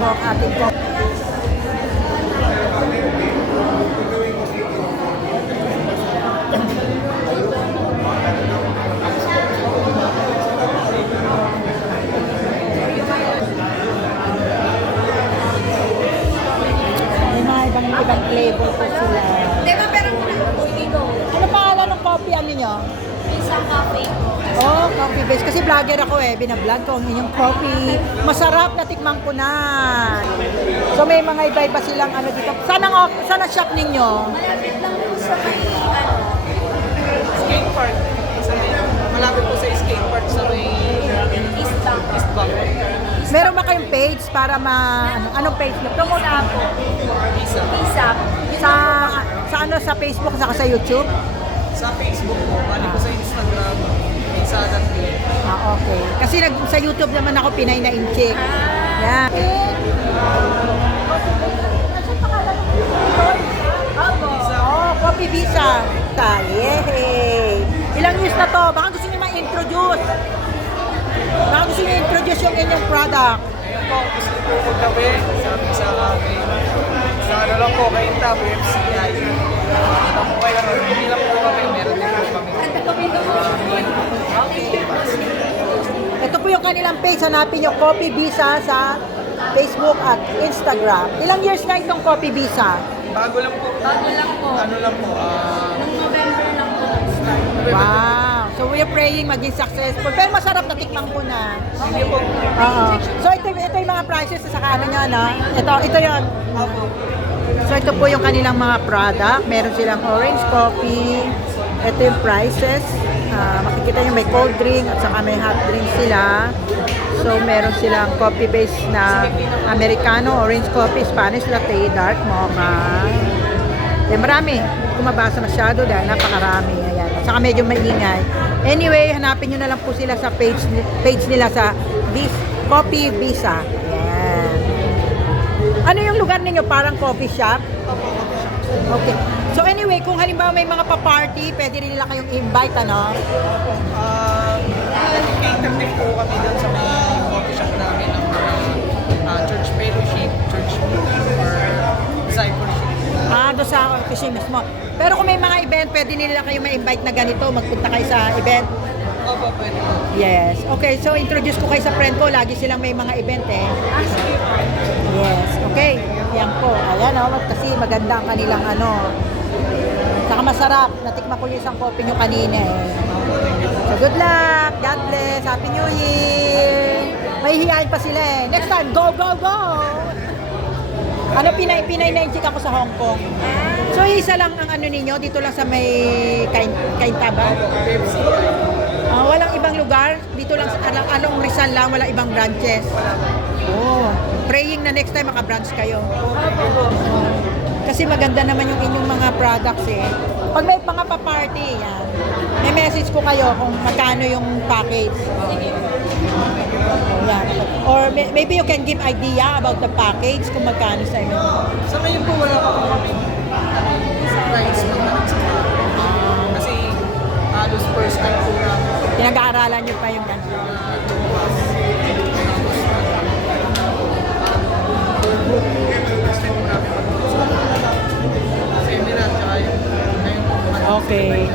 po ang ating coffee. May mga ibang flavor po sila. Di ba, pero dito, Ano pangalan ng coffee ano nyo? isang cafe ko. Oh, coffee base. Kasi vlogger ako eh. Binablog ko ang inyong coffee. Masarap, natikman ko na. So may mga iba-iba silang ano dito. Saan ang shop ninyo? Malapit lang po sa may, Skate park. Malapit po sa skate park sa may East Bank. East Bank. Meron ba kayong page para anong page nyo? Promote Isa po. Isa. Isa. sa Facebook saka sa YouTube? Sa Facebook po, bali po sa Instagram, isa.ph. Okay. Kasi sa YouTube naman ako Pinay na Incheck. Yan. Oh, Coffee Visa. Yay! Ilang years na to? Baka gusto niyo ma-introduce. Baka gusto niyo introduce yung inyong product. Ayun po, gusto po po kami sa kami. Sa ano lang po, kay Intab, FCI. Ito po kayo, hindi lang po kami, meron din po kami. Ito po yung kanilang page. Hanapin nyo Coffee Visa sa Facebook at Instagram. Ilang years na itong Coffee Visa? Bago lang po. Bago lang po. Ano lang po, Nung November lang po nag-start. Wow! So we're praying maging successful. Pero masarap na tikman ko na. Hindi po. Oo. So ito yung mga prices sa ano nyo, no? Ito yon. So ito po yung kanilang mga product. Meron silang orange coffee. Ito yung prices. Makikita nyo may cold drink at saka may hot drink sila. So meron silang coffee base na Americano, orange coffee, Spanish latte, dark mocha. Marami. Hindi ko mabasa masyado dahil napakarami. Ayan. At saka medyo maingay. Anyway, hanapin nyo na lang po sila sa page nila sa Coffee Visa. Ayan. Ano yung lugar ninyo? Parang coffee shop? Okay. So anyway, kung halimbawa may mga pa-party, pwede rin nila kayong invite, ano? Cater din po kami doon sa mga coffee shop namin ng mga church fellowship, church meeting, or discipleship. Doon sa office mismo. Pero kung may mga event, pwede nila kayo ma-invite na ganito, magpunta kayo sa event. Opo, pwede po. Yes. Okay, so introduce ko kayo sa friend ko. Lagi silang may mga event eh. Yes. Okay. Yan po. Ayan kasi maganda ang kanilang ano. Saka masarap. Natikman ko yung isang coffee nyo kanina eh. So good luck. God bless. Happy New Year. May hiyain pa sila eh. Next time, go, go, go! Ano, Pinay na inchik ako sa Hong Kong. So isa lang ang ano ninyo, dito lang sa may Kaintaba? Walang ibang lugar? Dito lang sa Along Rizal lang, walang ibang branches? Oh, praying na next time maka-branch kayo. Kasi maganda naman yung inyong mga products eh. Pag may mga pa-party, yan. May message ko kayo kung magkano yung package. Yan. Or maybe you can give idea about the package kung magkano sa inyo. Sa ngayon po, wala pa po kami surprise maghanap sa mga. Kasi halos first time po namin. Pinag-aaralan nyo pa yung gano'n. Seminar, tsaka yung ngayon po. Okay.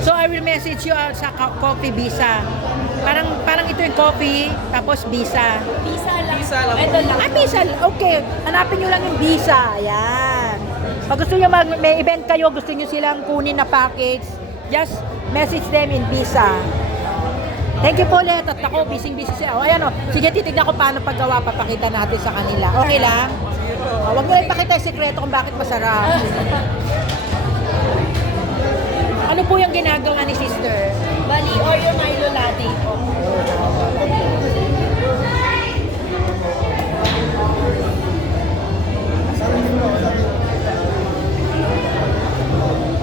So I will message you sa Coffee Visa. Parang ito yung coffee, tapos Visa. Visa lang. Visa lang. Ito lang. Visa. Okay. Hanapin nyo lang yung Visa. Ayan. Pag gusto nyo may event kayo, gusto nyo silang kunin na package, just message them in Visa. Thank you po ulit. At ako, busy-busy siya. Ayan o. Sige, titignan ko paano paggawa. Papakita natin sa kanila. Okay lang? Huwag mo lang ipakita yung sekreto kung bakit masarap. Ano po yung ginagawa ni sister? Bali, Oreo Milo Latte po.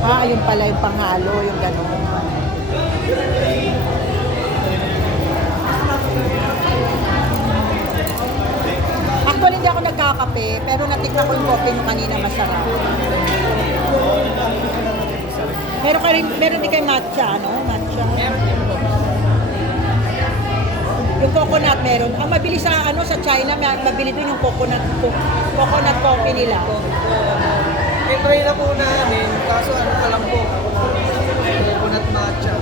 Ayun pala yung panghalo, yung gano'n. Actually, hindi ako nagkakape, pero natikman ko yung coffee nyo kanina, masarap. Meron din kayo matcha, ano? Matcha. Meron din po. Yung coconut meron. Ang mabilis sa China, mabili doon yung coconut coffee nila. I-try na po namin, kaso ano ka lang po, coconut matcha.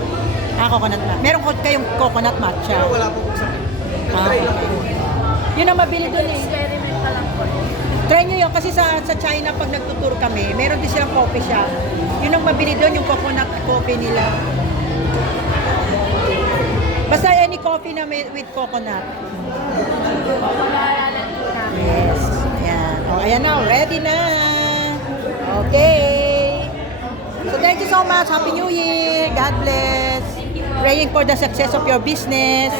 Coconut matcha. Meron kayong coconut matcha. Pero wala po po sa akin. Nag-try lang po. Yun ang mabili doon eh. Experiment pa lang po. Try nyo yun kasi sa China pag nagtutur kami, meron din silang coffee shop. Yun ang mabili doon, yung coconut coffee nila. Basta any coffee na with coconut. Pag-aaralan po namin. Yes. Ayan. O, ayan na. Ready na. Okay. So thank you so much. Happy New Year. God bless. Praying for the success of your business.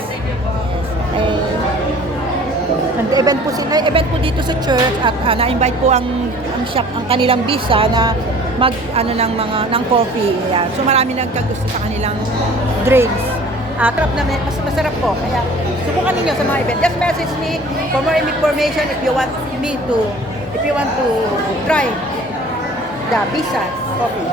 Nag-event po sila, event po dito sa church at na-invite po ang shop, ang kanilang bisa na ng coffee. Ayan. So marami nagkagusto sa kanilang drinks. Trap na mas masarap po. Kaya subukan niyo sa mga event. Just message me for more information if you want to try the bisa coffee.